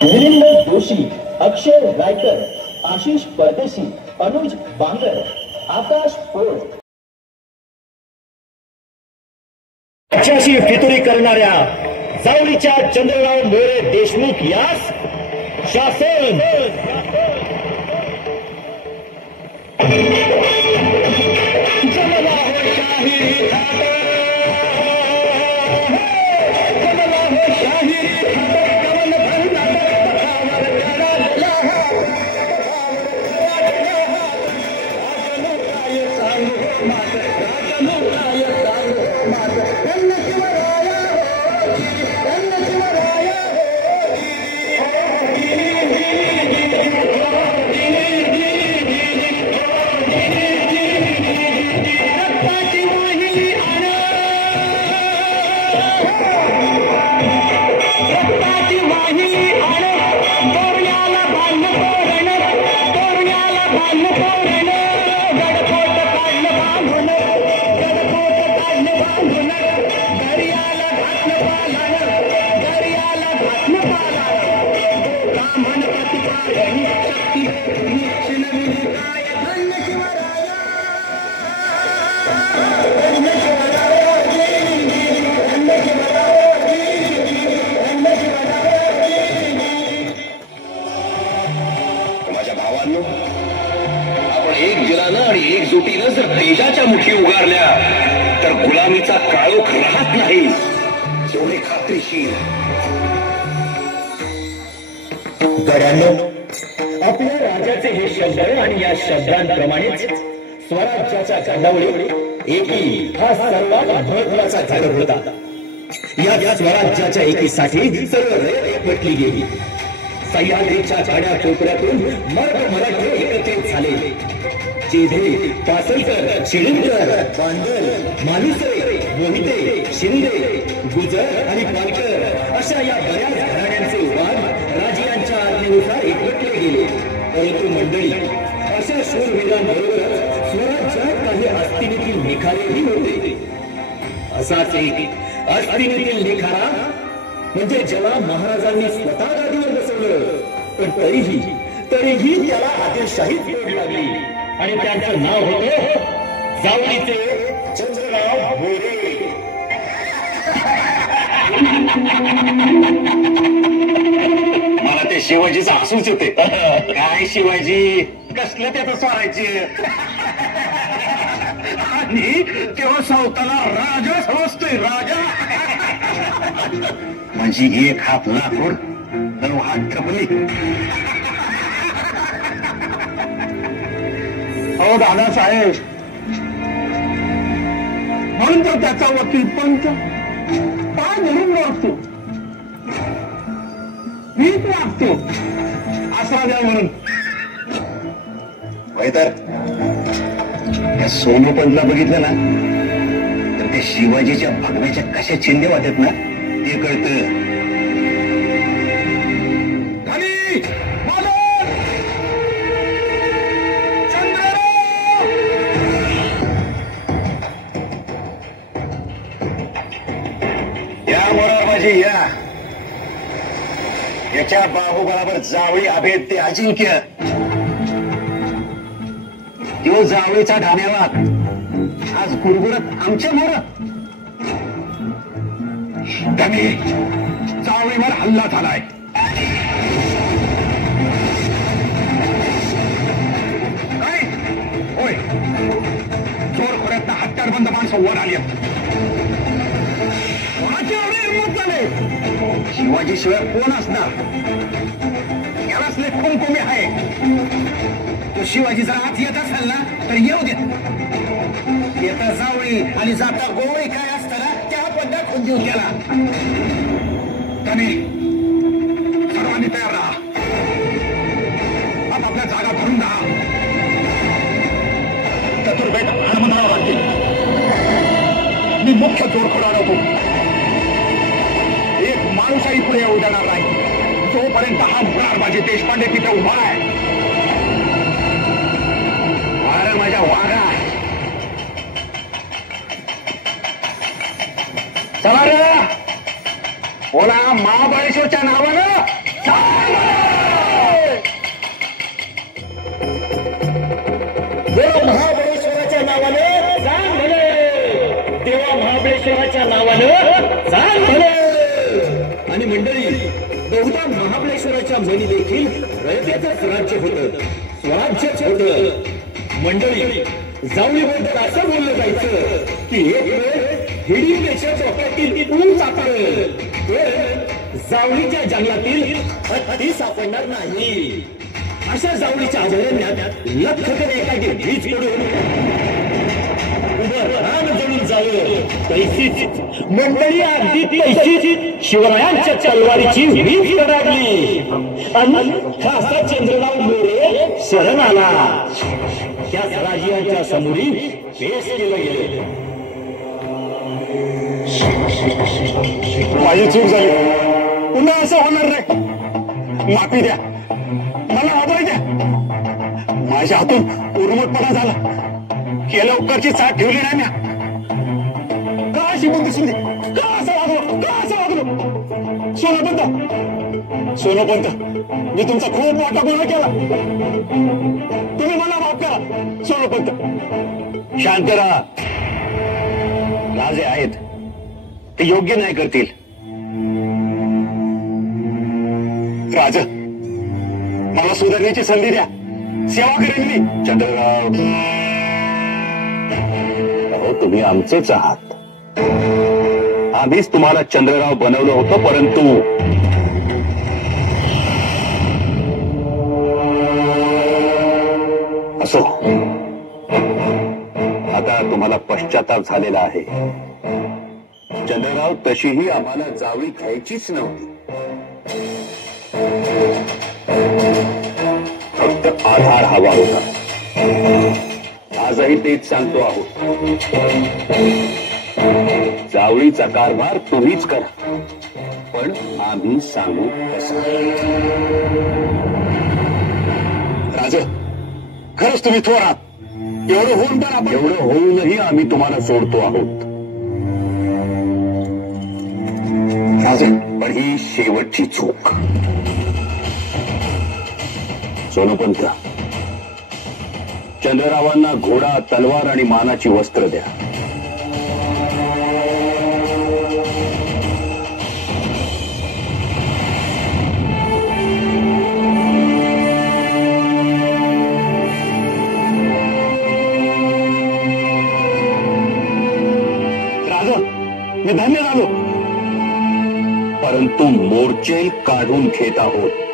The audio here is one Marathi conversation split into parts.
मिलिंद जोशी, अक्षय रायकर, आशिष परदेशी, अनुज बांगर, आकाश पोळ अशी फितुरी करणाऱ्या जावळीच्या चंद्रराव मोरे देशमुख यास शासन एकजुटीनं जर देशाच्या मुठी उगारल्या तर गुलामीचा काळोख राहत नाही एवढे खात्रीशीर. गड्यांनो, आपल्या राजाचे हे शब्द आणि या शब्दांप्रमाणेच स्वराज्याच्या खांदावळी एकी हा सर्वात महत्वाचा घटक होता. या स्वराज्याच्या एकीसाठी सर्व रयत एकवटली गेली. सह्याद्रीच्या काड्या कोपऱ्यातून मराठे एकत्रित झाले. जेधे, पासलकर, शिलिंकर, बांदर, मालुसरे, मोहिते, शिंदे, गुजर आणि पालकर अशा या बऱ्याच घराण्यांचे वाद राजियांच्या आज्ञेनुसार एकवटले गेले. परंतु मंडळी, अशा शूरवीरांबरोबरच स्वराज्यात काही आस्तीतील निखारेही होते. असाच एक आस्तीतील निखारा म्हणजे ज्याला महाराजांनी स्वतः गादीवर बसवलं, पण तरीही त्याला आदिलशाहीच तोड लागली आणि त्यांचं नाव होतं जावळीचे चंद्रराव मोरे. मला ते शिवाजीचं हसूच होते. काय शिवाजी, कसलं त्याचं स्वराज्य, आणि तेव्हा स्वतःला राजा समजतोय, राजा. म्हणजे एक हात लाकूड, 9 हात कपली. अहो दादासाहेब, म्हणून तो त्याचा वकील पंच पाय धरून वागतो, मीच वागतो आसरा द्या म्हणून. तर त्या सोनू पंतला बघितलं ना तर ते शिवाजीच्या भगव्याच्या कशा चिंधे वाटत ना ते कळतं. या याच्या बाहुबळावर जावळी अभेद ते अजिंक्य. तो जावळीचा ठाण्यावात आज गुरगुरत आमच्या मोर. त्यांनी जावळीवर हल्ला झालाय. काय होय, चोरखोऱ्यात हत्यारबंद माणसं वर आली. शिवाजी शिवाय कोण असणार, यालाच लय कुमकुमी आहे. तो शिवाजी जर आत येत असेल ना तर येऊ देत. येता जावळी आणि जाता गोवळी काय असताना त्या पद्धत खून देऊ त्याला. त्यांनी सर्वांनी तयार राहा, आपापल्या जागा भरून राहा. चतुर्भेट हनुमंतराव लागतील. मी मुख्य चोरखोर अडवतो. एक माणूसही पुढे येऊ देणार नाही जोपर्यंत हा मुरारबाजी देशपांडे तिथे उभा आहे. अरे माझ्या वाघा, चला रे, बोला महाबळेश्वरच्या नावानं. मंडळी, बहुधा महाबळेश्वराच्या मनी देखील रयतेचंच राज्य होतं, स्वराज्यच होतं. मंडळी, जावळी बद्दल असं बोललं जायचं की एक वेळ हिडीपेक्षा चौकातील ऊस सापडेल, पण जावळीच्या जंगलातील हत्ती सापडणार नाही. अशा जावळीच्या अभयारण्यात लखकर एखादी वीज पडून उभं रान जळून जावं, तैसीच मंडळी अगदी तैसीच शिवरायांच्या तलवारीची वीज कडाडली आणि खासा चंद्रराव मोरे शरण आला. त्या राजियांच्या समोरी पेश केलं गेलं. माझी चूक झाली, पुन्हा असं होणार नाही. माफी द्या, मला अभय द्या. माझ्या हातून उर्मटपणा झाला, केल्या उपकारची साथ ठेवली नाही म्या. का अशी बंद दिसून दे, का असं वागलो, का असं वागलो? सोनोपंत, मी तुमचा खूप मोठा गुन्हा केला, तुम्ही मला माफ करा. सोनोपंत, शांत राहा. राजे आहेत ते योग्य नाही करतील. राज, मला सुधारण्याची संधी द्या, सेवा करेन मी. चंद्रराव, अहो तुम्ही आमचेच आहात. आम्हीच तुम्हाला चंद्रराव बनवलं होतं, परंतु असो, आता तुम्हाला पश्चाताप झालेला आहे. चंद्रराव, तशीही आम्हाला जावळी घ्यायचीच नव्हती. फक्त आधार हवा होता. आजही तेच सांगतो आहोत. जावळीचा कारभार तुम्हीच करा, पण आम्ही सांगू तसा. राज, खरंच तुम्ही थोर आहात. एवढं होऊन पण आपण एवढं होऊनही आम्ही तुम्हाला सोडतो आहोत. राज, पण ही शेवटची चूक. सोनोपंत, चंद्ररावांना घोडा, तलवार आणि मानाची वस्त्र द्या. राज, मी धन्य झालो. परंतु मोर्चे काढून घेत आहोत.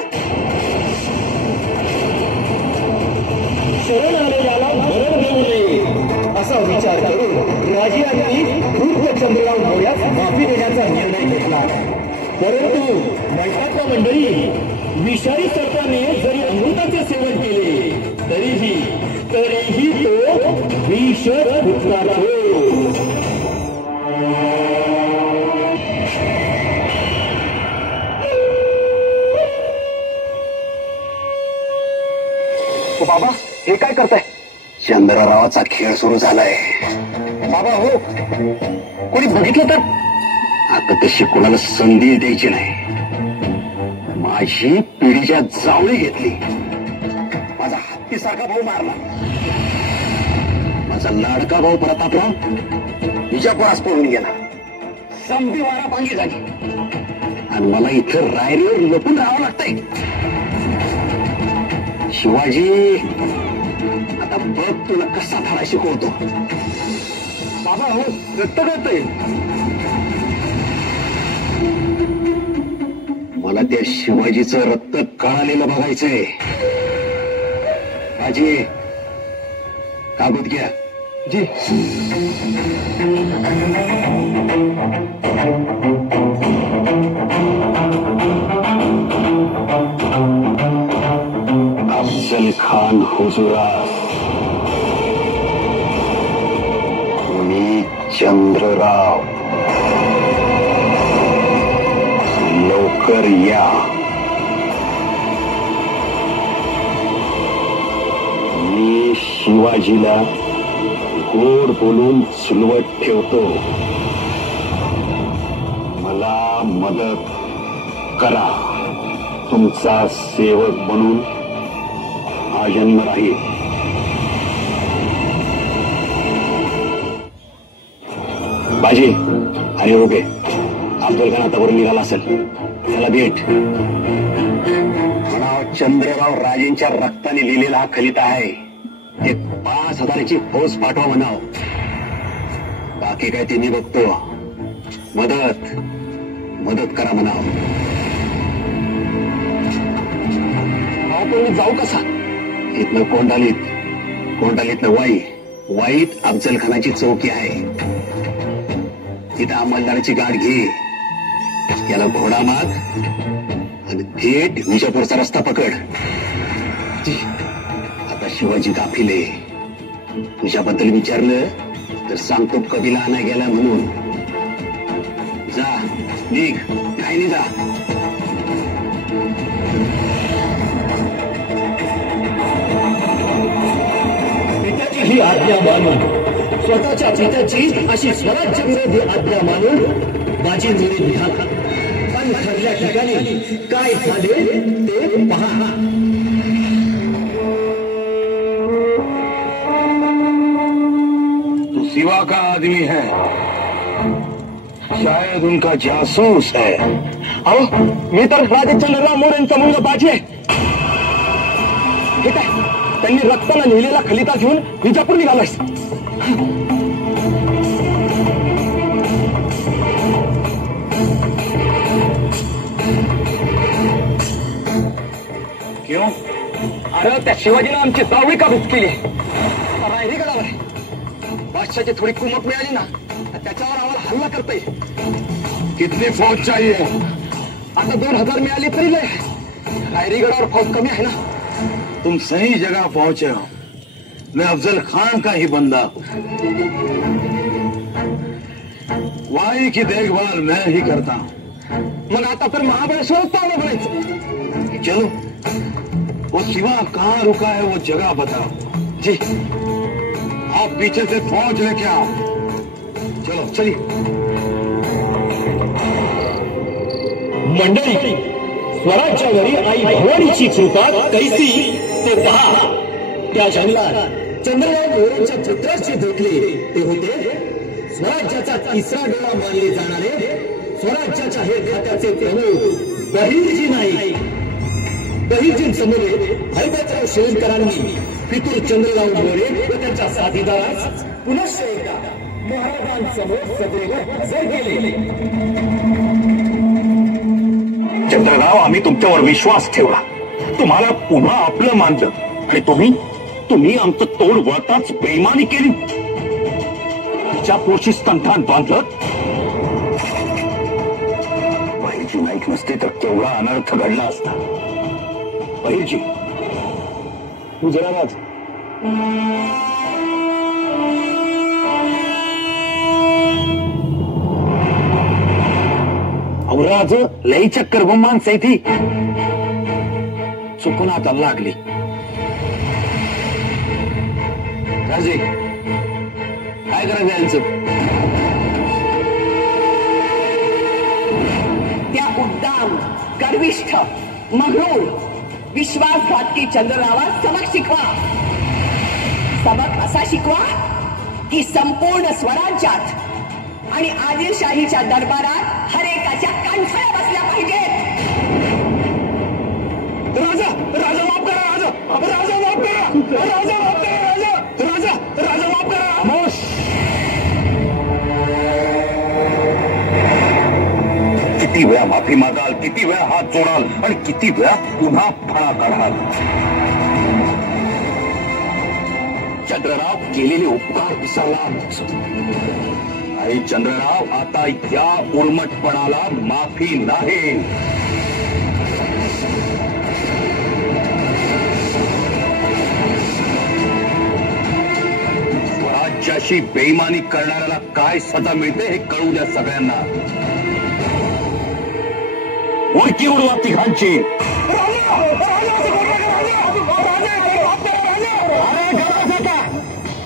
शरण आलेल्याला मरण देऊ नये असा विचार करून राजियांनी पूर्व चंद्रराव मोर्यास माफी देण्याचा निर्णय घेतला. परंतु म्हणतात ना मंडळी, विषारी सर्पाने जरी अमृताचे सेवन केले तरीही तो विषच फुटणार हो. बाबा, हे काय करताय? चंद्ररावाचा खेळ सुरू झालाय. बाबा हो, कोणी बघितलं तर? आता तशी कोणाला संधी द्यायची नाही. माझी पिढीच्या जावळी घेतली, माझा हत्तीसारखा भाऊ मारला, माझा लाडका भाऊ प्रतापराव विजापुरास पळून गेला, संधी वारा पांगी झाली, आणि मला इथं रायरीवर लपून राहावं लागतंय. शिवाजी, आता बघ तुला कसा धडा शिकवतो. बाबा हो, रक्त गळतंय. मला त्या शिवाजीचं रक्त कळालेलं बघायचंय. आजी, कागद घ्या. जी. अफजल खान हुजुरात, मी चंद्रराव, लवकर या. मी शिवाजीला गोड बोलून सुलवत ठेवतो. मला मदत करा. तुमचा सेवक बनून हा जन्म राहील. बाजी आणि रोगे, अफजल खान आतापर्यंत निघाला असेल. याला भेट म्हणा, चंद्रराव राजेंच्या रक्ताने लिहिलेला हा खलिता आहे. एक 5,000ची फौज पाठवा म्हणाव. बाकी काय ते मी बघतो. मदत करा म्हणाव. आपण जाऊ कसा? इथनं कोंडालीतनं वाईत अफजल खानाची चौकी आहे. तिथं अंमलदाराची गाठ घे. याला घोडा माग आणि थेट विजापूरचा रस्ता पकड. आता शिवाजी गाफिले. तुझ्याबद्दल विचारलं तर सांगतो कबीला आणा गेला म्हणून. जा, निघ, काय नाही जा. पित्याची ही आज्ञा मानून, स्वतःच्या पित्याची अशी स्वराज्य विरोधी आज्ञा मानून बाजी जोडी निघाला. पण ठरल्या ठिकाणी काय झाले ते पहा. तू सिवा का आदमी है, शायद उनका जासूस है. अहो, मी तर राजे चंद्रराव मोरेंचा मुलगा बाजी आहे. हे काय, त्यांनी रक्ताला लिहिलेला खलिता घेऊन विजापूर निघालाय. क्यों? अरे त्या शिवाजीनं आमची जावळी काबीज केली. रायरी गडावर आहे. बादशाची थोडी कुमक मिळाली ना, त्याच्यावर आम्हाला हल्ला करता येईल. कितनी फौज चाहिए? आता 2,000 मिळाली तरी लय. रायरी गडावर फौज कमी आहे ना. तुम सही जगह पहुंचे हो. मैं अफजल खान का ही बंदा हूं. वाई की देखभाल मैं ही करता हूं. मग आता तर महाबळेश्वर पावलं बनायचं. चलो, वो शिवा कहाँ रुका है वो जगह बताओ. जी, आप पीछे से फौज लेके आओ. चलो चलिए. मंडळी, स्वराज्यावरील आई भवानीची कृपा कैसी ते पहा. त्या जंगलात चंद्रराव मोरेंच्या पुत्राचे धोकले ते होते. स्वराज्याचा तिसरा डोळा मानले जाणारे स्वराज्याच्या हे खात्याचे प्रमुख बहिर्जी नाईक. बहिर्जींसमोर हैबतराव शिवणकरांनी फितूर चंद्रराव मोरे व त्यांच्या साथीदारास पुनश्च एकदा महाराजांसमोर सदैव हजर केले. चंद्रराव, आम्ही तुमच्यावर विश्वास ठेवला. तुम्हाला पुन्हा आपलं मानलं आणि तुम्ही आमचं तोंड वळताच बेईमानी केली. तिच्या पोशी स्तंभात बांधलं. बहिर्जी नाईक नसते तर केवढा अनर्थ घडला असता. बहिर्जी, तू जरा राज. औराज लई चक्कर माणसं आहे ती. चुकून आता लागली. राजे, काय करायचं यांचं? त्या उद्दाम, गर्विष्ठ, मगरूर, विश्वासघातकी चंद्ररावास सबक शिकवा. सबक असा शिकवा की संपूर्ण स्वराज्यात आणि आदिलशाहीच्या दरबारात हर एकाच्या कानफळ्या बसल्या पाहिजेत. राजा माफ करा. राजा माफ करा. राजा माफ करा. किती वेळा माफी मागाल, किती वेळा हात जोडाल आणि किती वेळा पुन्हा फळा काढाल. चंद्रराव, केलेले उपकार विसरला. आणि चंद्रराव, आता या उर्मटपणाला माफी नाही. स्वराज्याशी बेईमानी करणाऱ्याला काय सजा मिळते हे कळू द्या सगळ्यांना. उडकी उडवा तिघांची.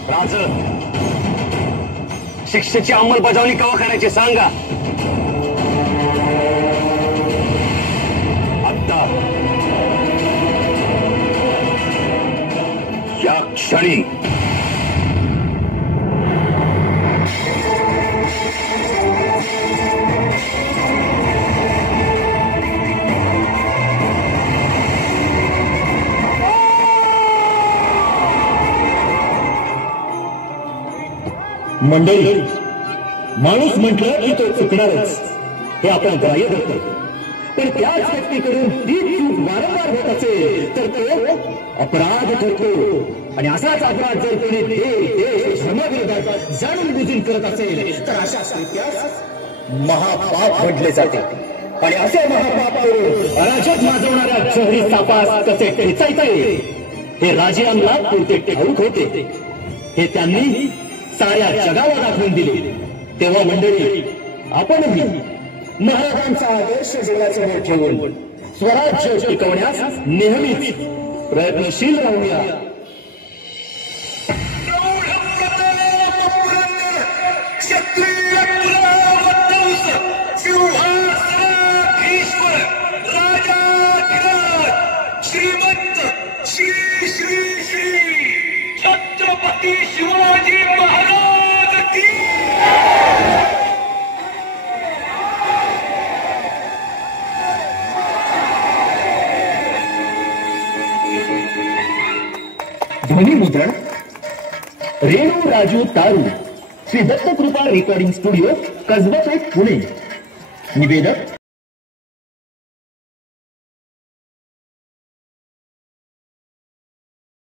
राज, शिक्षेची अंमलबजावणी केव्हा करायची सांगा. आता, या क्षणी. मंडळी, माणूस म्हटलं की तो चुकणारच हे आपण ग्राह्य धरतो, पण त्याच व्यक्तीकडून ती चूक वारंवार होत असेल तर तो अपराध ठरतो. आणि असाच अपराध जर कोणी देश धर्माविरोधात जाणून बुजून करत असेल तर अशा कृत्यास महापाप म्हटले जाते. आणि असे महापाप करून अराजक माजवणाऱ्या शहरी सापास कसे ठेचायचे हे राजियांना पुरते ठाऊक होते. हे त्यांनी साऱ्या जगाला दाखवून दिले. तेव्हा मंडळी, आपणही महाराजांचा आदर्श डोळ्यासमोर ठेवून स्वराज्य टिकवण्यास नेहमीच प्रयत्नशील राहूया. श्रीमंत श्री श्री श्री छत्रपती शिवाजी महाराज की. ध्वनी मुद्रण रेणू राजू तारू, श्री दत्तकृपा रेकॉर्डिंग स्टुडिओ, कसबा पेठ, पुणे. निवेदक